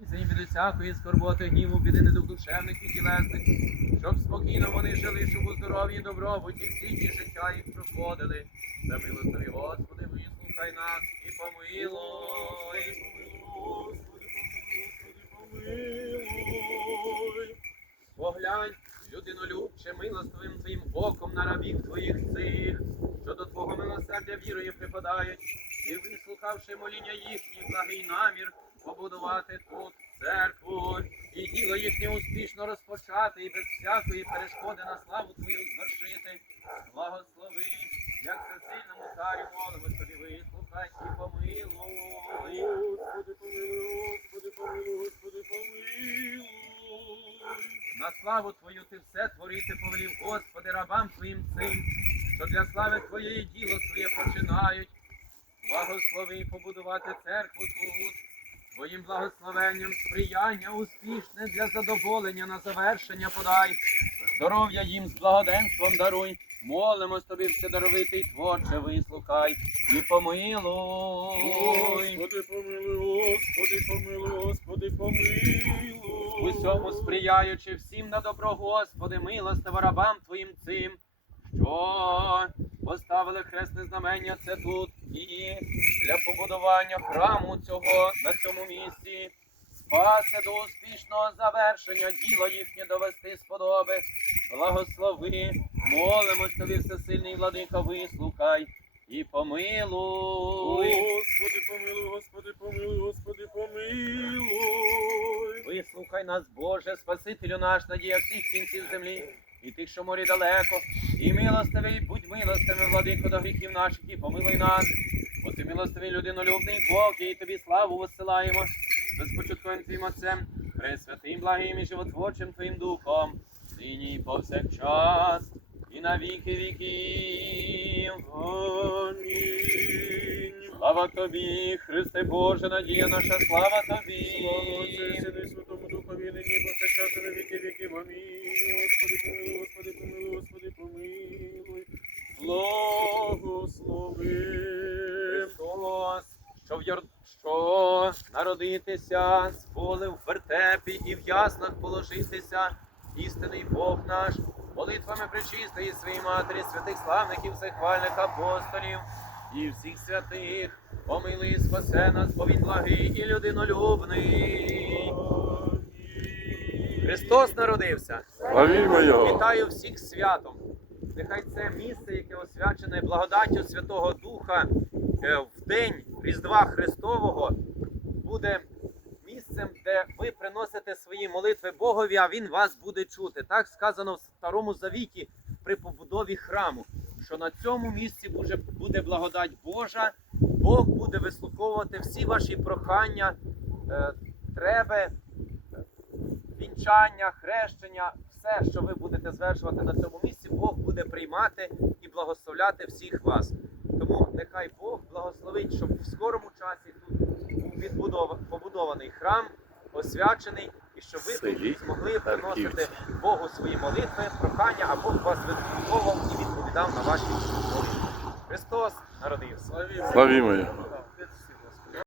Зені від всякої скорботи, гніву, біди недовдушевних і тілесних, щоб спокійно вони жили, щоб у здоров'ї, добробуті, всі дні життя їх проходили. За милостиві, Господи, вислухай нас і помилуй. Поглянь, людинолюбче, милостивим твоїм оком на рабів твоїх цих, що до Твого милосердя вірою припадають, і вислухавши моління їхніх, благий намір побудувати тут церкву, і діло їхнє успішно розпочати, і без всякої перешкоди на славу Твою звершити. Благослови, як всесильному царю молимо тобі, вислухай і помилуй. Господи, помилуй, Господи, помилуй, Господи, помилуй. На славу Твою ти все творити повелів, Господи, рабам Твоїм цим, що для слави Твоєї діло своє починають. Благослови побудувати церкву тут, Твоїм благословенням сприяння успішне для задоволення на завершення подай. Здоров'я їм з благоденством даруй. Молимось тобі, вседаровитий творче, вислухай і помилуй. Господи, помилуй, Господи, помилуй, Господи, помилуй. усьому сприяючи всім на добро, Господи, милостиво рабам Твоїм цим, що поставили хресне знамення це тут і для побудування храму цього на цьому місці. Спаси до успішного завершення діло їхнє довести сподоби. Благослови, молимось тобі, всесильний владика, вислухай і помилуй. Господи, помилуй, Господи, помилуй, Господи, помилуй. Вислухай нас, Боже, Спасителю наш, надія всіх кінців землі, і тих, що морі далеко, і милостивий, будь милостивий, владико, до гріхів наших, і помилуй нас. Бо ти милостивий людинолюбний Бог, і тобі славу висилаємо, безпочатковим твоїм Отцем, пресвятим, благим і животворчим Твоїм Духом, нині повсякчас, і на віки віків. Слава тобі, Христе Боже, надія наша, слава тобі. Слава Отцю Сину і Святому Духові, нині повсякчас і на віки віків. Амінь. Господи, що що народитися, зволив в вертепі і в яснах положитися, істинний Бог наш, молитвами причистої своїй матері, святих славників, всехвальних апостолів і всіх святих, помилуй, і спасе нас, бо він благий і людинолюбний. Христос народився. Його. Вітаю всіх святом. Нехай це місце, яке освячене благодаттю Святого Духа е, в день Різдва Христового, буде місцем, де ви приносите свої молитви Богові, а Він вас буде чути. Так сказано в Старому Завіті при побудові храму, що на цьому місці буде, благодать Божа, Бог буде вислуховувати всі ваші прохання, е, треби, вінчання, хрещення, все, що ви будете звершувати на цьому місці, Бог буде приймати і благословляти всіх вас. Тому нехай Бог благословить, щоб в скорому часі тут був відбудова- побудований храм, освячений, і щоб ви тут змогли приносити Богу свої молитви, прохання, а Бог вас відбудовував і відповідав на ваші молитви. Христос народився. Славімо його.